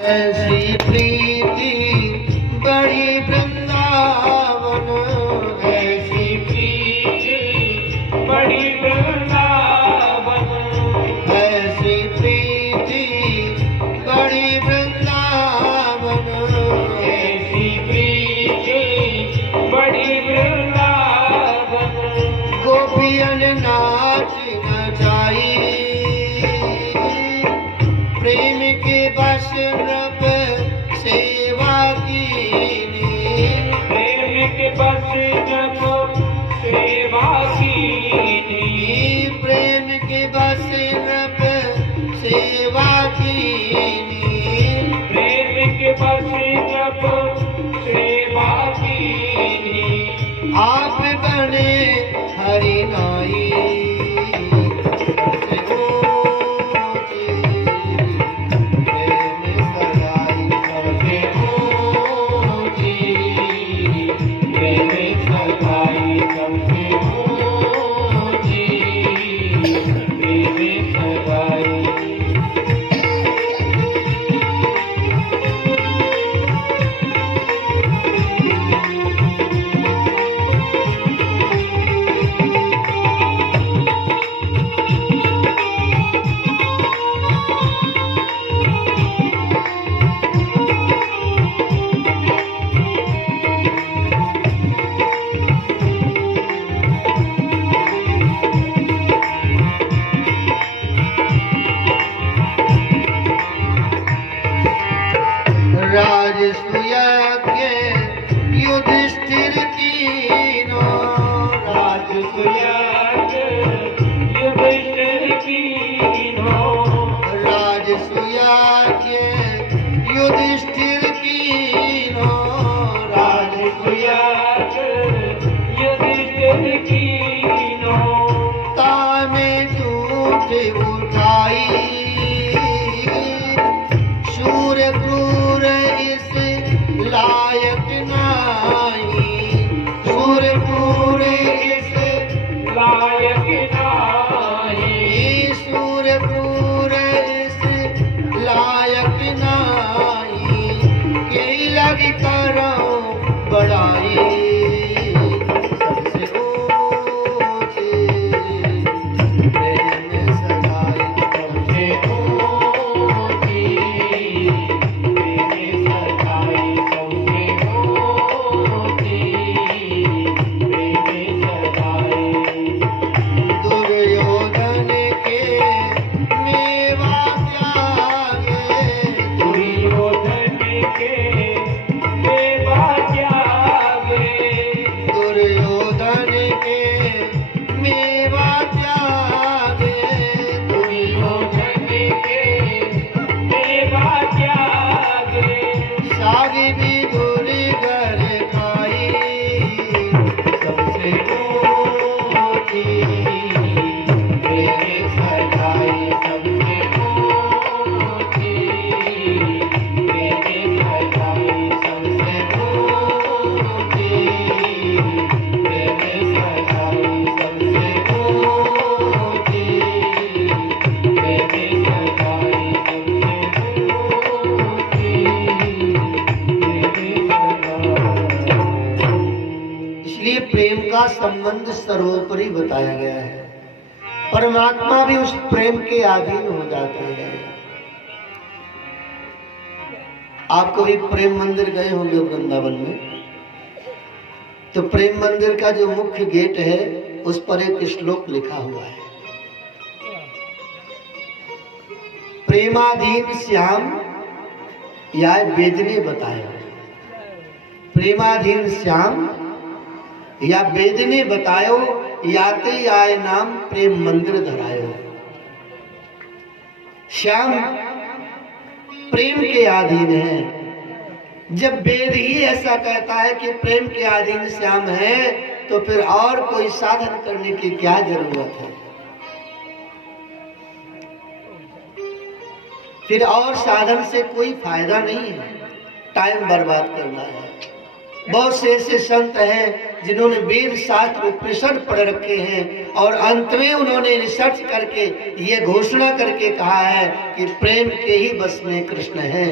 ऐसी प्रीति बड़ी वृंदावन, ऐसी प्रीति बड़ी वृंदावन, ऐसी प्रीति बड़ी वृंदावन, ऐसी प्रीति बड़ी वृंदावन। गोपियन नाच नचाई, प्रेम के बस रब सेवा कीनी, प्रेम के बस जब सेवा कीनी, प्रेम के बस रब सेवा कीनी, प्रेम के बस जब सेवा कीनी। आप बने हरि नाई, राजसूय युधिष्ठिर कीनो, राजसूय युधिष्ठिर कीनो, राजसूय युधिष्ठिर कीनो, राजसूय युधिष्ठिर कीनो। तामे झूठ उठाई, शूर क्रूर इस लायक नाई, शूर क्रूर इस लायक नाही, शूर क्रूर इस लायक नाई, के लग करो बड़ाई, सबसे ऊंची प्रेम सगाई, सबसे ऊंची प्रेम सगाई, सबसे ऊंची प्रेम सगाई। दुर्योधन के मेवा त्यागे, दुर्योधन के सेवा त्यागे, दुर्योधन के मेवा त्यागे, दुर्योधन के सेवा त्यागे। सागी भी दूरी घर खाई, सबसे ऊंची प्रेम सगाई, सबसे ऊंची प्रेम सगाई, सबसे ऊंची प्रेम सगाई, सबसे ऊंची प्रेम सगाई, सबसे इसलिए प्रेम का संबंध सर्वोपरि बताया गया है। परमात्मा भी उस प्रेम के अधीन हो जाते हैं। आप कभी प्रेम मंदिर गए होंगे वृंदावन में, तो प्रेम मंदिर का जो मुख्य गेट है उस पर एक श्लोक लिखा हुआ है, प्रेमाधीन श्याम या वेदने बताया, प्रेमाधीन श्याम या वेदने बतायो, याते आए नाम प्रेम मंदिर धरायो। श्याम प्रेम के अधीन है। जब वेद ही ऐसा कहता है कि प्रेम के अधीन श्याम है, तो फिर और कोई साधन करने की क्या जरूरत है? फिर और साधन से कोई फायदा नहीं है, टाइम बर्बाद करना है। बहुत से ऐसे संत हैं जिन्होंने वेद शास्त्र उपनिषद पढ़ रखे हैं और अंत में उन्होंने रिसर्च करके ये घोषणा करके कहा है कि प्रेम के ही बस में कृष्ण है।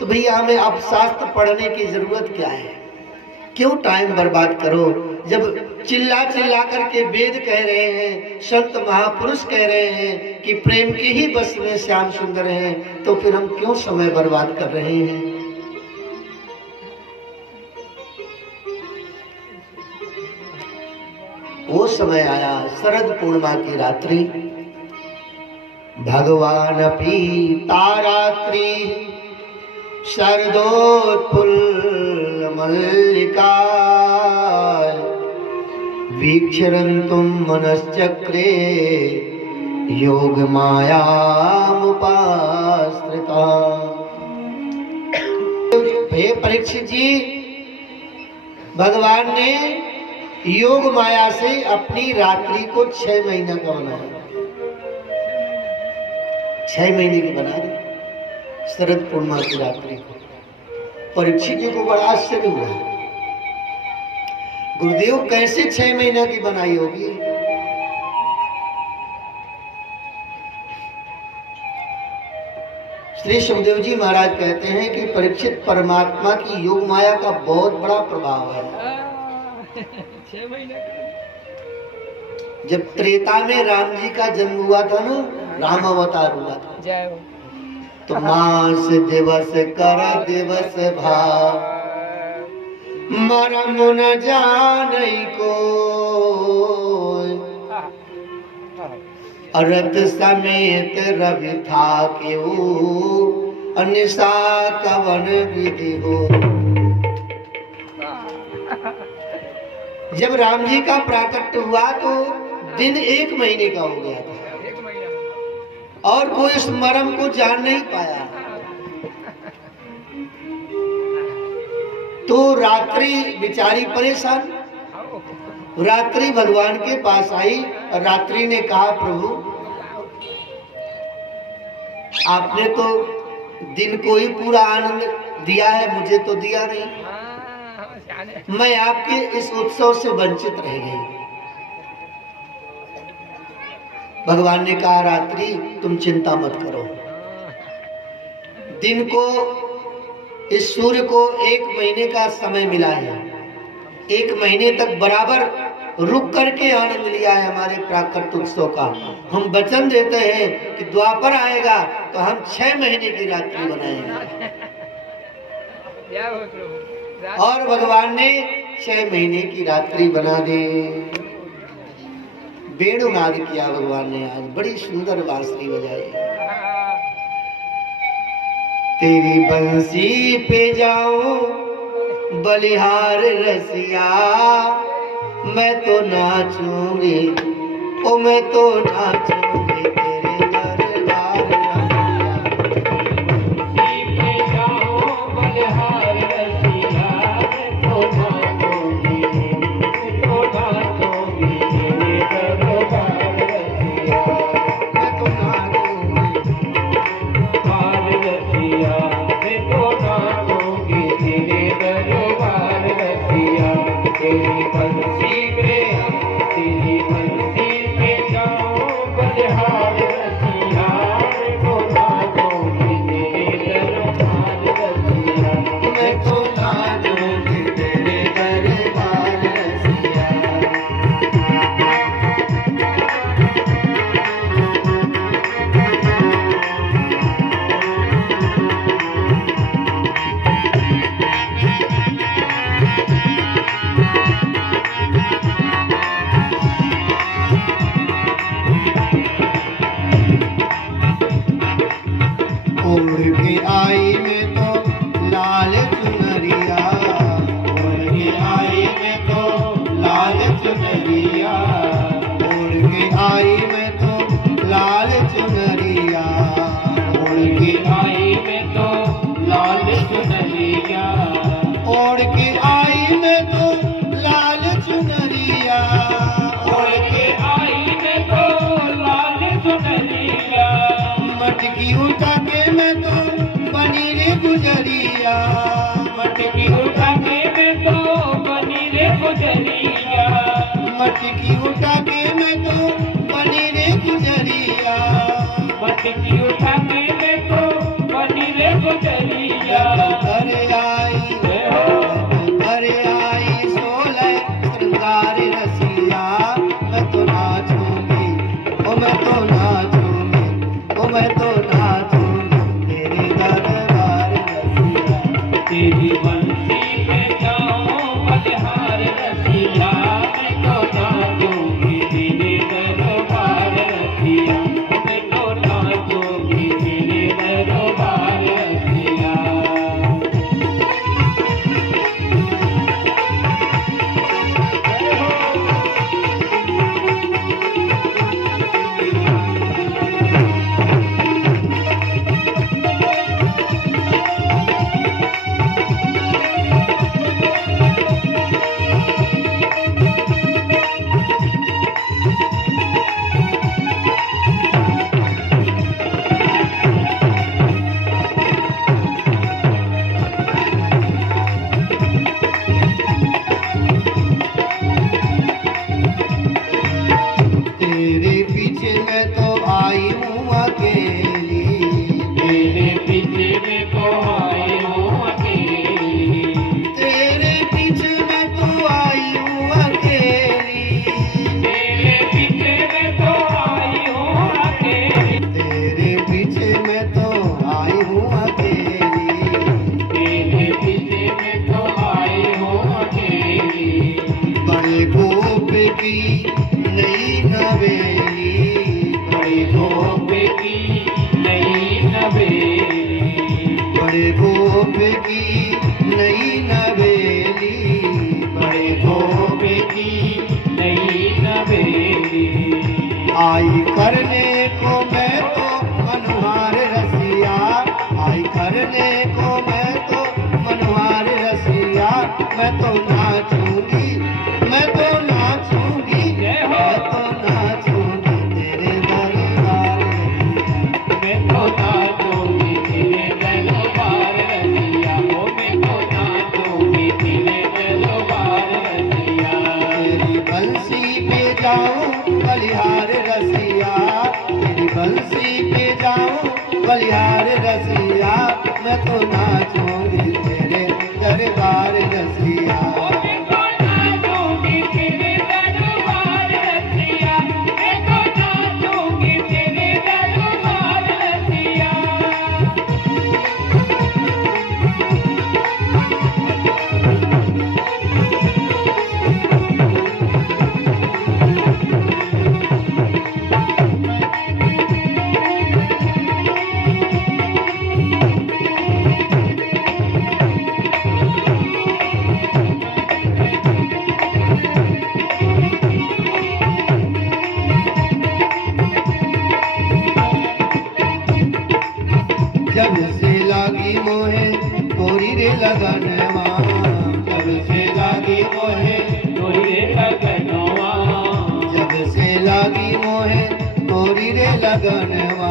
तो भैया हमें अब शास्त्र पढ़ने की जरूरत क्या है? क्यों टाइम बर्बाद करो? जब चिल्ला चिल्ला करके वेद कह रहे हैं, संत महापुरुष कह रहे हैं कि प्रेम के ही बस में श्याम सुंदर हैं, तो फिर हम क्यों समय बर्बाद कर रहे हैं? वो समय आया शरद पूर्णिमा की रात्रि, भगवान पीता रात्रि शरदोत्फुल्ल मल्लिका वीक्षरन्तुं मनश्चक्रे योग मायामुपाश्रिता। हे परीक्षित जी, भगवान ने योग माया से अपनी रात्रि को 6 महीना का बनाया, 6 महीने की बना दी शरद पूर्णिमा की रात्रि को। परीक्षित जी को बड़ा आश्चर्य हुआ, गुरुदेव कैसे 6 महीना की बनाई होगी? श्री सुखदेव जी महाराज कहते हैं कि परीक्षित, परमात्मा की योग माया का बहुत बड़ा प्रभाव है। 6 महीने जब त्रेता में राम जी का जन्म हुआ था ना, राम अवतार हुआ था, तो मास दिवस कर दिवस भाव मरम न जानई को रथ समेत रवि था केऊ अनिशा कवन विधि हो। जब राम जी का प्राकट्य हुआ तो दिन 1 महीने का हो गया था और कोई इस मर्म को जान नहीं पाया। तो रात्रि बिचारी परेशान, रात्रि भगवान के पास आई और रात्रि ने कहा, प्रभु आपने तो दिन को ही पूरा आनंद दिया है, मुझे तो दिया नहीं, मैं आपके इस उत्सव से वंचित रह गई। भगवान ने कहा, रात्रि तुम चिंता मत करो, दिन को, इस सूर्य को 1 महीने का समय मिला है, 1 महीने तक बराबर रुक करके आनंद लिया है हमारे प्राकट्य उत्सव का। हम वचन देते हैं कि द्वापर आएगा तो हम 6 महीने की रात्रि बनाएंगे। और भगवान ने 6 महीने की रात्रि बना दी। वेणुनाद किया भगवान ने, आज बड़ी सुंदर बांसुरी बजाई। तेरी बंसी पे जाऊं बलिहार रसिया, मैं तो नाचूंगी, ओ मैं तो नाचूंगी तेरे दरबार रसिया। बंसी पे जाऊं बलिहार रसिया, मैं तो नाचूंगी, मैं तो नाचूंगी तेरे दरबार रसिया, मैं तो नाचूंगी दरबार रसिया, मैं तो नाचूंगी तेरे दरबार रसिया। तेरी बंसी पे जाऊं बलिहार रसिया, मैं तो नाचूंगी तेरे दरबार रसिया, मैं तो नाचूंगी तेरे दरबार रसिया। उम्र की आई में तो लाल चुनरिया, उम्र की आई में तो लाल चुनरिया, उम्र की आई में तो लाल चुनरिया, उम्र की आई में तो लाल चुनरिया, उम्र की आई में तो लाल चुनरिया, उम्र की आई में तो लाल चुनरिया। मटकी उठा के मैं तो बनी रे गुजरिया, मटकी उठा के मैं तो बनी रे गुजरिया, मटकी उठा के मैं तो बनी रे गुजरिया, मटकी उठा के मैं तो बनी रे गुजरिया। बड़े गोप की नई नवेली, बड़े गोप की नई नवेली, आई करने को मैं तो मनोहार रसिया, आई करने को मैं तो मनोहार रसिया, मैं तो नाचूंगी, मैं तो नाचूंगी, मैं तो नाचूंगी तेरे दरबार रसिया, मैं तो नाचूंगी तेरे दरबार रसिया, ओ मैं तो नाचूंगी तेरे दरबार रसिया, तेरी बंसी पे जाऊं बलिहार रसिया, तेरी बंसी पे जाऊं बलिहार रसिया, मैं तो नाचूंगी तेरे दरबार रसिया। ओ मैं तो नाचूंगी तेरे दरबार रसिया, मैं तो नाचूंगी तेरे दरबार रसिया। जब से लागी मोहे तोरी रे लगनवा, जब से लागी मोहे, तोरी रे लगनवा, जब से लागी मोहे तोरी रे लगनवा,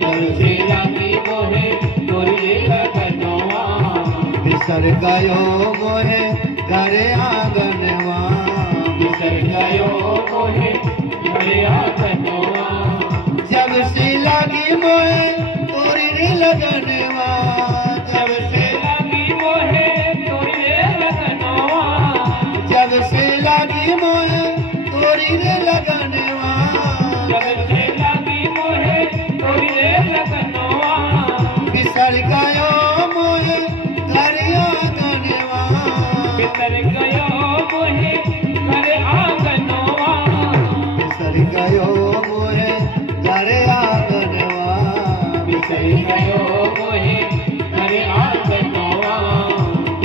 जब से लागी मोहे तोरी रे लगनवा, बिसर गयो मोहे घर आंगनवा, बिसर गयो मोहे घरे आंगनवा, जब से लागी मोहे तोरी रे लगनवा, जब से लागी मोहे तोरी रे लगनवा, जब से लागी मोहे तोरी रे लगनवा, जब से लागी मोहे तोरी रे लगनवा, बिसर गयो मोहे घर आंगनवा, बिसर गयो मोहे घरे आंगनवा, बिसर गयो मोहे घर आंगनवा, बिसर गयो मोहे घरे आंगनवा।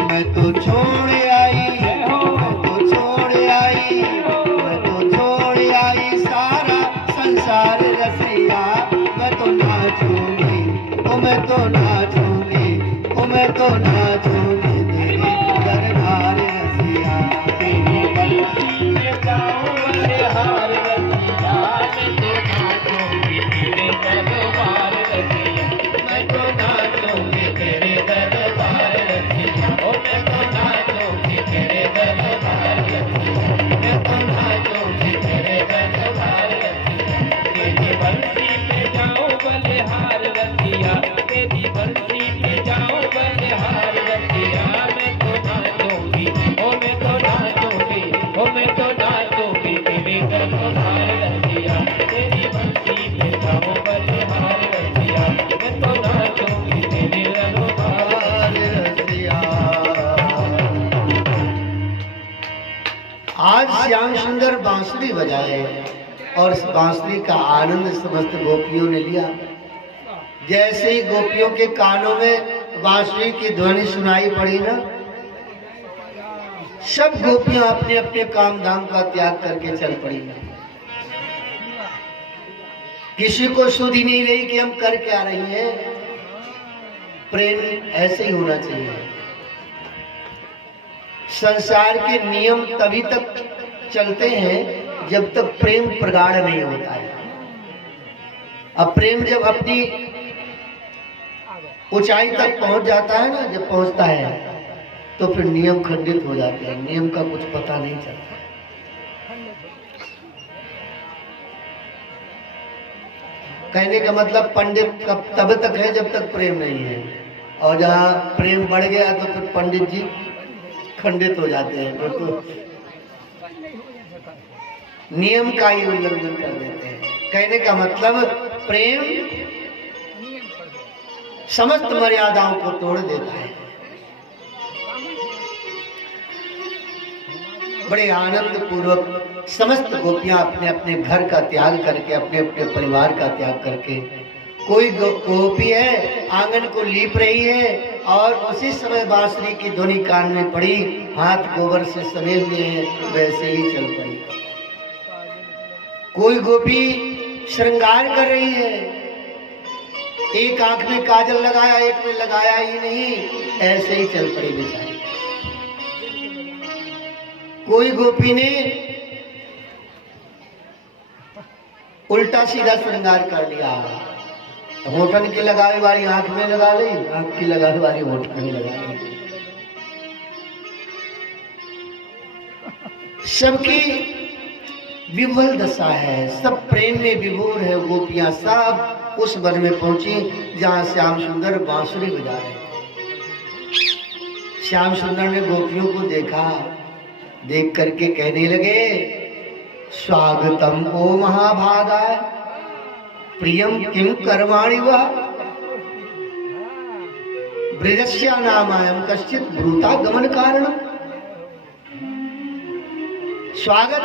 मैं तो छोड़ आई, मैं तो छोड़ आई, मैं तो छोड़ आई सारा संसार रसिया, मैं तो नाचूंगी, ओ मैं तो नाचूंगी, ओ मैं तो नाचूंगी तेरे दरबार रसिया, तेरी बंसी में जाऊं बलिहार रसिया, मैं तो नाचूंगी तेरे दरबार रसिया, मैं तो नाचूंगी तेरे दरबार रसिया, ओ मैं तो नाचूंगी तेरे दरबार रसिया, मैं तो नाचूंगी तेरे दरबार रसिया, तेरी बंसी पे जाऊं बलिहार रसिया, तेरी बंसी पे जाऊं बलिहार रसिया, मैं तो नाचूंगी, ओ मैं तो नाचूंगी, ओ मैं तो नाचूंगी तेरे दरबार रसिया, तेरी बंसी पे जाऊं बलिहार रसिया, मैं तो नाचूंगी तेरे दरबार। रसिया। आज श्याम सुंदर बांसुरी बजाए और इस बांसुरी का आनंद समस्त गोपियों ने लिया। जैसे ही गोपियों के कानों में बांसुरी की ध्वनि सुनाई पड़ी ना, सब गोपियां अपने अपने काम धाम का त्याग करके चल पड़ी। किसी को सुध ही नहीं रही कि हम कर क्या रही हैं। प्रेम ऐसे ही होना चाहिए। संसार के नियम तभी तक चलते हैं जब तक प्रेम प्रगाढ़ नहीं होता है। अब प्रेम जब अपनी ऊंचाई तक पहुंच जाता है ना, जब पहुंचता है तो फिर नियम खंडित हो जाते हैं। नियम का कुछ पता नहीं चलता। कहने का मतलब पंडित तब तक है जब तक प्रेम नहीं है, और जहाँ प्रेम बढ़ गया तो फिर पंडित जी खंडित हो जाते हैं, फिर तो नियम का ही उल्लंघन कर देते हैं। कहने का मतलब प्रेम समस्त मर्यादाओं को तोड़ देता है। बड़े आनंद पूर्वक समस्त गोपियां अपने अपने घर का त्याग करके, अपने अपने परिवार का त्याग करके कोई गोपी है आंगन को लीप रही है और उसी समय बांसुरी की ध्वनि कान में पड़ी, हाथ गोबर से सने हुए हैं, वैसे ही चल पड़ी। कोई गोपी श्रृंगार कर रही है, एक आंख में काजल लगाया, एक में लगाया ही नहीं, ऐसे ही चल पड़ी बेचारी। कोई गोपी ने उल्टा सीधा श्रृंगार कर लिया, होठन की लगावे वाली आंख में लगा ली, आंख की लगावे वाली होठन में लगा ली। सबकी विवल दशा है, सब प्रेम में विभोर है। गोपियां सब उस वन में पहुंची जहां श्याम सुंदर बांसुरी बजा रहे थे। श्याम सुंदर ने गोपियों को देखा, देख करके कहने लगे, स्वागतम ओ महाभागा प्रियम किम कर्माणि वा ब्रजस्या नामायम कश्चित ब्रूता गमन कारण। स्वागत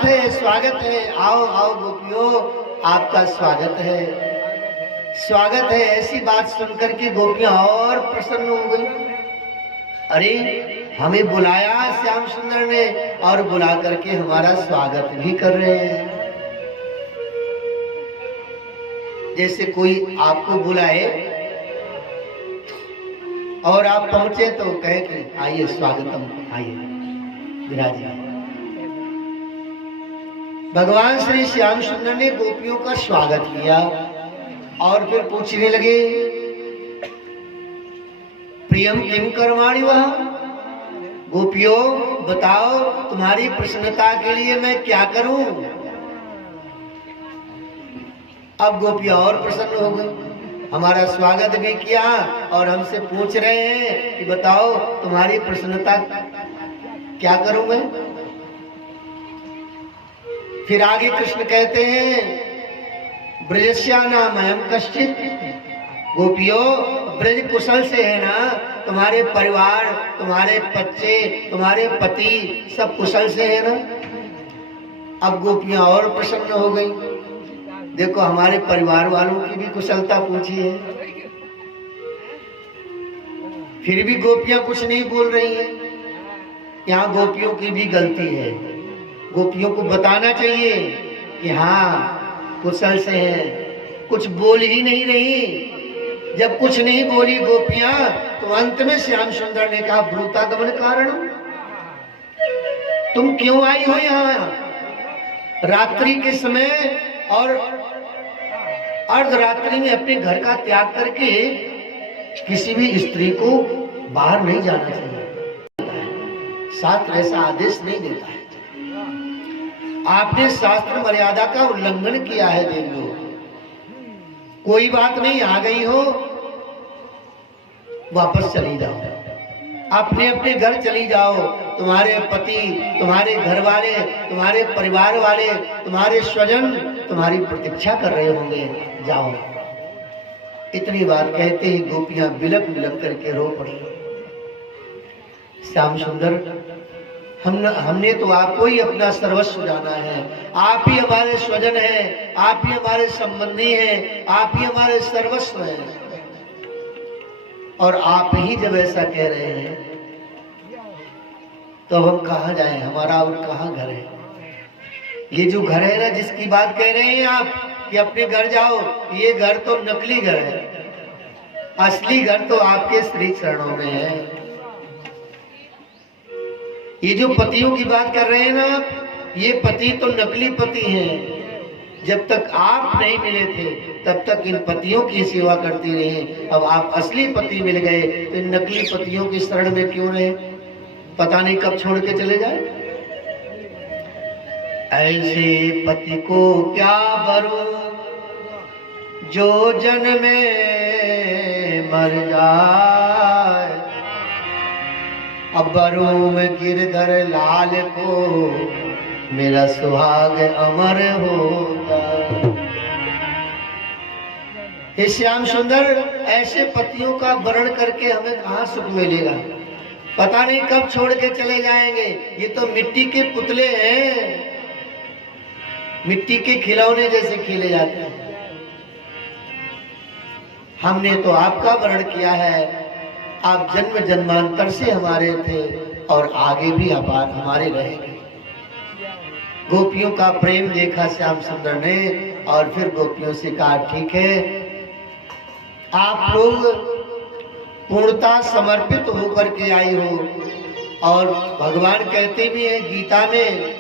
है, आओ आओ गोपियों, आपका स्वागत है, स्वागत है। ऐसी बात सुनकर के गोपियां और प्रसन्न हो गई। अरे हमें बुलाया श्याम सुंदर ने और बुला करके हमारा स्वागत भी कर रहे हैं। जैसे कोई आपको बुलाए और आप पहुंचे तो कहे कि आइए स्वागतम, आइए विराजिए। भगवान श्री श्याम सुंदर ने गोपियों का स्वागत किया और फिर पूछने लगे, प्रियम किम कर्माणि वह, गोपियों बताओ तुम्हारी प्रसन्नता के लिए मैं क्या करूं। अब गोपियां और प्रसन्न हो गई, हमारा स्वागत भी किया और हमसे पूछ रहे हैं कि बताओ तुम्हारी प्रसन्नता क्या करूं मैं। फिर आगे कृष्ण कहते हैं, ब्रजस्या नामयम कश्चित, गोपियों ब्रज कुशल से है ना, तुम्हारे परिवार, तुम्हारे बच्चे, तुम्हारे पति सब कुशल से है ना। अब गोपियां और प्रसन्न हो गई, देखो हमारे परिवार वालों की भी कुशलता पूछी है। फिर भी गोपियां कुछ नहीं बोल रही हैं। यहाँ गोपियों की भी गलती है, गोपियों को बताना चाहिए कि हाँ कुशल से है, कुछ बोल ही नहीं रही। जब कुछ नहीं बोली गोपियां तो अंत में श्याम सुंदर ने कहा, ब्रूता गमन कारण, तुम क्यों आई हो यहाँ रात्रि के समय और अर्धरात्रि में अपने घर का त्याग करके। किसी भी स्त्री को बाहर नहीं जाना चाहिए, शास्त्र ऐसा आदेश नहीं देता है। आपने शास्त्र मर्यादा का उल्लंघन किया है, देख लो। कोई बात नहीं, आ गई हो वापस चली जाओ, अपने अपने घर चली जाओ। तुम्हारे पति, तुम्हारे घर वाले, तुम्हारे परिवार वाले, तुम्हारे स्वजन तुम्हारी प्रतीक्षा कर रहे होंगे, जाओ। इतनी बात कहते ही गोपियां बिलक बिलक करके रो पड़ी। श्याम सुंदर, हमने तो आपको ही अपना सर्वस्व जाना है, आप ही हमारे स्वजन हैं, आप ही हमारे संबंधी हैं, आप ही हमारे सर्वस्व हैं। और आप ही जब ऐसा कह रहे हैं तो हम कहाँ जाएं, हमारा और कहाँ घर है। ये जो घर है ना जिसकी बात कह रहे हैं आप कि अपने घर जाओ, ये घर तो नकली घर है, असली घर तो आपके श्री चरणों में है। ये जो पतियों की बात कर रहे हैं ना आप, ये पति तो नकली पति हैं। जब तक आप नहीं मिले थे तब तक इन पतियों की सेवा करती रही। अब आप असली पति मिल गए तो इन नकली पतियों की शरण में क्यों रहे, पता नहीं कब छोड़ के चले जाए। ऐसे पति को क्या बरूं जो जन्म में मर जाए, अब बरूं में गिरधर लाल को मेरा सुहाग अमर होगा। हे श्याम सुंदर, ऐसे पतियों का वर्ण करके हमें कहाँ सुख मिलेगा, पता नहीं कब छोड़ के चले जाएंगे। ये तो मिट्टी के पुतले हैं, मिट्टी के खिलौने जैसे खेले जाते हैं। हमने तो आपका वर्ण किया है, आप जन्म जन्मांतर से हमारे थे और आगे भी आप हमारे रहेंगे। गोपियों का प्रेम देखा श्याम सुंदर ने और फिर गोपियों से कहा, ठीक है, आप लोग पूर्णता समर्पित होकर के आई हो। और भगवान कहते भी हैं गीता में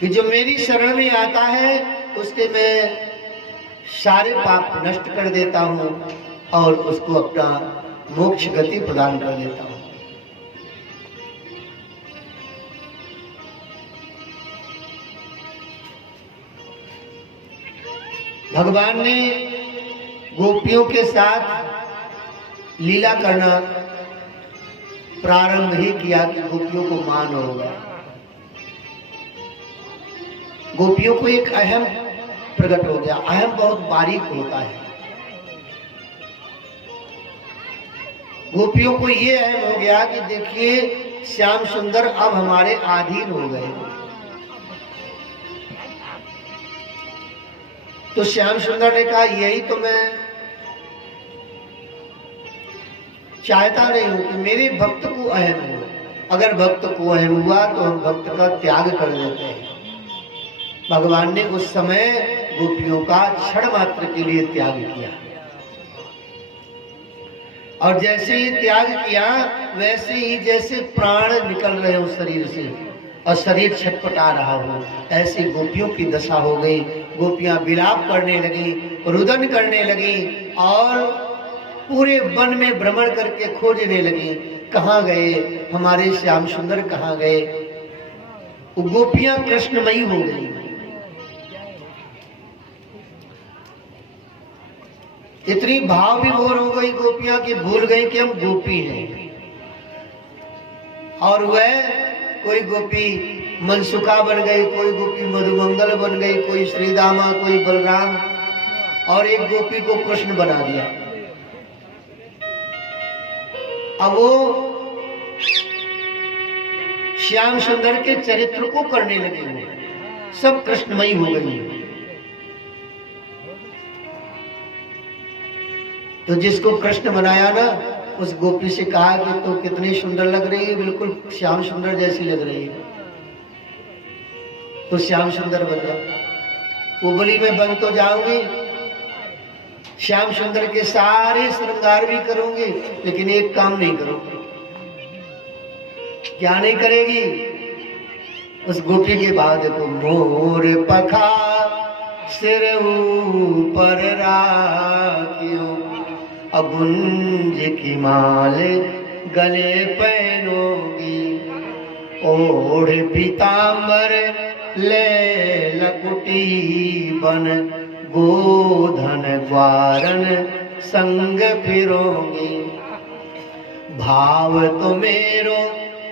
कि जो मेरी शरण में आता है उसके मैं सारे पाप नष्ट कर देता हूं और उसको अपना मोक्ष गति प्रदान कर देता हूं। भगवान ने गोपियों के साथ लीला करना प्रारंभ ही किया कि गोपियों को मान होगा। गोपियों को एक अहम प्रकट हो गया। अहम बहुत बारीक होता है। गोपियों को ये अहम हो गया कि देखिए श्याम सुंदर अब हमारे अधीन हो गए। तो श्याम सुंदर ने कहा, यही तो मैं चाहता नहीं हूं कि मेरे भक्त को अहम हो। अगर भक्त को अहम हुआ तो हम भक्त का त्याग कर देते हैं। भगवान ने उस समय गोपियों का क्षण मात्र के लिए त्याग किया और जैसे ही त्याग किया वैसे ही जैसे प्राण निकल रहे हो शरीर से और शरीर छटपटा रहा हो, ऐसी गोपियों की दशा हो गई। गोपियां विलाप करने लगी, रुदन करने लगी और पूरे वन में भ्रमण करके खोजने लगी, कहाँ गए हमारे श्याम सुंदर, कहाँ गए। वो गोपियां कृष्णमयी हो गई। इतनी भाव विभोर हो गई गोपियां कि भूल गई कि हम गोपी हैं। और वह कोई गोपी मनसुखा बन गई, कोई गोपी मधुमंगल बन गई, कोई श्रीदामा, कोई बलराम, और एक गोपी को कृष्ण बना दिया। अब वो श्याम सुंदर के चरित्र को करने लगे, सब कृष्णमयी हो गई। तो जिसको कृष्ण बनाया ना, उस गोपी से कहा कि तो कितनी सुंदर लग रही है, बिल्कुल श्याम सुंदर जैसी लग रही है। तो श्याम सुंदर बन गया। वो बोली मैं बन तो जाऊंगी, श्याम सुंदर के सारे श्रृंगार भी करूंगी, लेकिन एक काम नहीं करूंगी। क्या नहीं करेगी? उस गोपी के बाद देखो, मोर पखा सिर ऊपर राखियो, अगुंज की माल गले पहनोगी, ओढ़ पीतांबर ले लकुटी बन, गोधन ग्वारन संग फिरोगी। भाव तो मेरो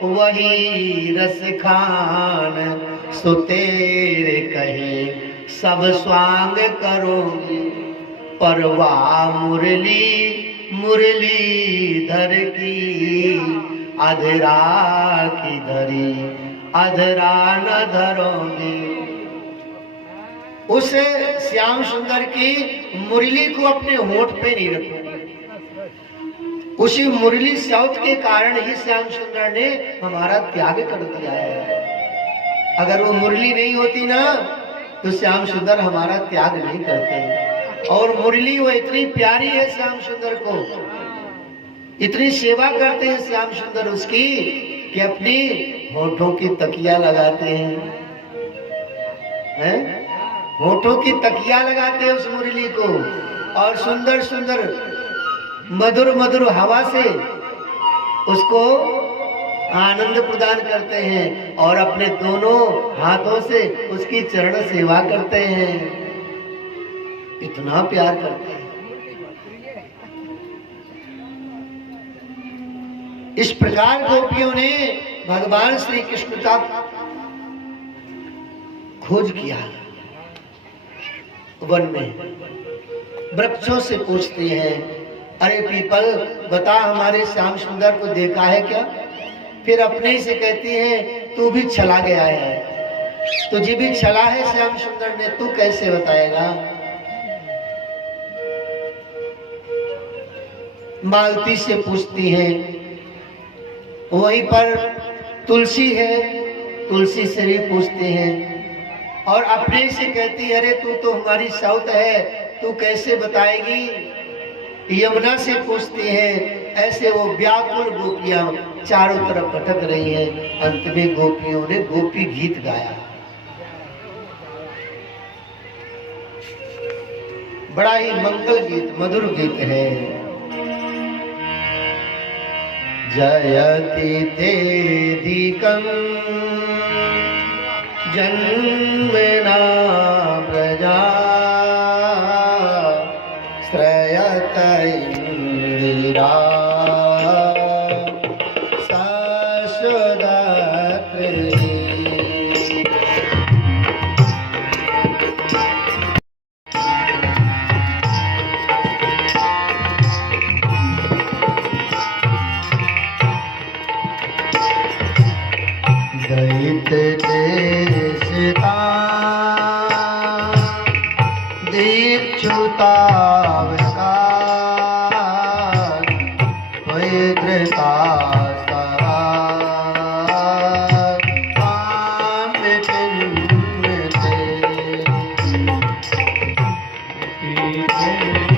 वही रस खान, सो तेरे कहे सब स्वांग करोगी। परवा मुरली मुरलीधर की, अधरा की धरी अधरा न धरोगे। उस श्याम सुंदर की मुरली को अपने होठ पे नहीं रखोगे। उसी मुरली शब्द के कारण ही श्याम सुंदर ने हमारा त्याग कर दिया है। अगर वो मुरली नहीं होती ना तो श्याम सुंदर हमारा त्याग नहीं करते। और मुरली वो इतनी प्यारी है श्याम सुंदर को, इतनी सेवा करते हैं श्याम सुंदर उसकी कि अपनी होठों की तकिया लगाते हैं, होठों की तकिया लगाते हैं उस मुरली को, और सुंदर सुंदर मधुर मधुर हवा से उसको आनंद प्रदान करते हैं और अपने दोनों हाथों से उसकी चरण सेवा करते हैं। इतना प्यार करते हैं। इस प्रकार गोपियों ने भगवान श्री कृष्ण का खोज किया। वन में वृक्षों से पूछते हैं, अरे पीपल बता हमारे श्याम सुंदर को देखा है क्या? फिर अपने से कहती है तू भी चला गया है, तुझे भी चला है श्याम सुंदर ने, तू कैसे बताएगा? मालती से पूछती है, वहीं पर तुलसी है, तुलसी से भी पूछते हैं और अपने से कहती है, अरे तू तो हमारी साउत है, तू कैसे बताएगी? यमुना से पूछती है। ऐसे वो व्याकुल गोपियां चारों तरफ भटक रही हैं। अंत में गोपियों ने गोपी गीत गाया, बड़ा ही मंगल गीत, मधुर गीत है। जयति तेधिकं जन्मना प्रजा श्रयत इंदिरा शाश्वतत्री। दैत देशता दीक्षुतावका त्वयिधृता Thank you.